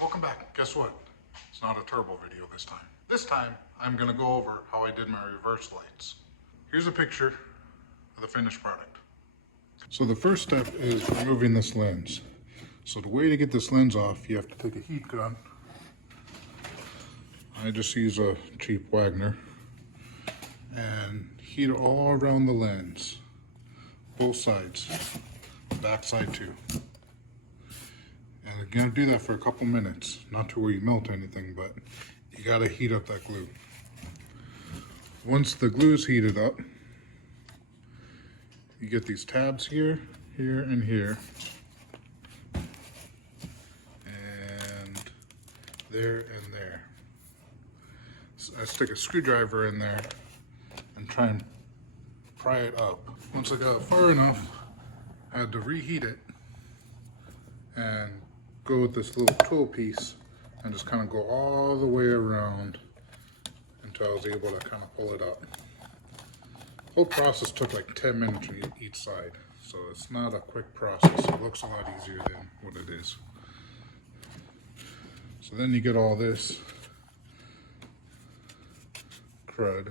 Welcome back. Guess what? It's not a turbo video this time. This time, I'm gonna go over how I did my reverse lights. Here's a picture of the finished product. So the first step is removing this lens. So the way to get this lens off, you have to take a heat gun. I just use a cheap Wagner and heat it all around the lens, both sides, back side too. And you're gonna do that for a couple minutes, not to where you melt anything, but you gotta heat up that glue. Once the glue is heated up, you get these tabs here, here, and here, and there and there. So I stick a screwdriver in there and try and pry it up. Once I got it far enough, I had to reheat it and go with this little tool piece and just kind of go all the way around until I was able to kind of pull it up. The whole process took like 10 minutes on each side, so it's not a quick process. It looks a lot easier than what it is. So then you get all this crud,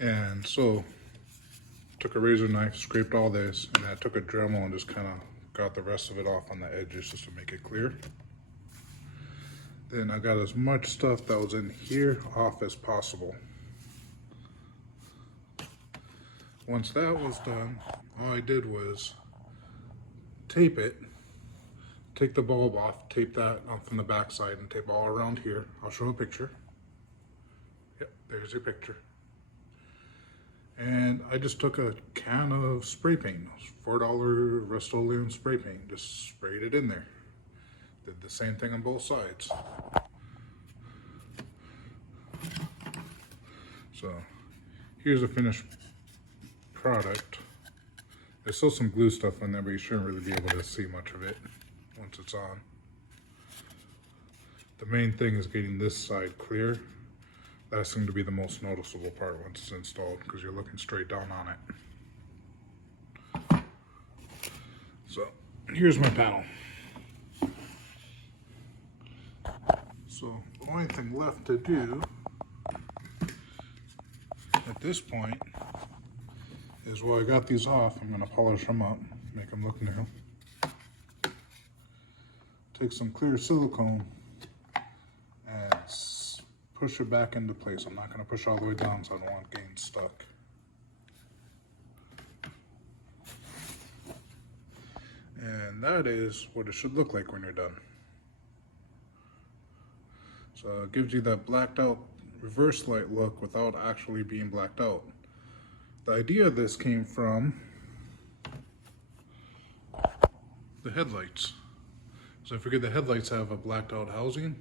and so took a razor knife, scraped all this, and I took a Dremel and just kind of got the rest of it off on the edges just to make it clear. Then I got as much stuff that was in here off as possible. Once that was done, all I did was tape it, take the bulb off, tape that off from the back side, and tape all around here. I'll show a picture. Yep, there's your picture. And I just took a can of spray paint, $4 Rust-Oleum spray paint, just sprayed it in there. Did the same thing on both sides. So here's the finished product. There's still some glue stuff in there, but you shouldn't really be able to see much of it once it's on. The main thing is getting this side clear. That's going to be the most noticeable part once it's installed, because you're looking straight down on it. So here's my panel. So the only thing left to do at this point is, while I got these off, I'm going to polish them up, make them look new. Take some clear silicone and push it back into place. I'm not going to push all the way down, so I don't want it getting stuck. And that is what it should look like when you're done. So it gives you that blacked out reverse light look without actually being blacked out. The idea of this came from the headlights. So I figured the headlights have a blacked out housing.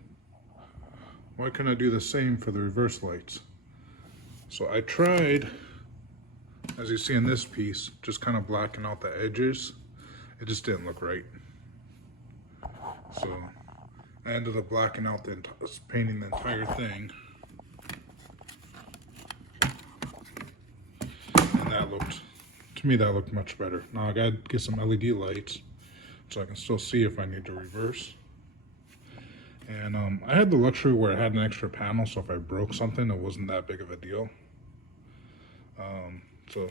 Why couldn't I do the same for the reverse lights? So I tried, as you see in this piece, just kind of blacking out the edges. It just didn't look right. So I ended up blacking out painting the entire thing. And that looked, to me, that looked much better. Now I gotta get some LED lights so I can still see if I need to reverse. And I had the luxury where I had an extra panel, so if I broke something, it wasn't that big of a deal. So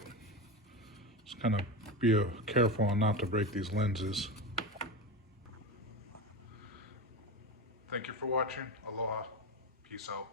just kind of be careful on not to break these lenses. Thank you for watching. Aloha. Peace out.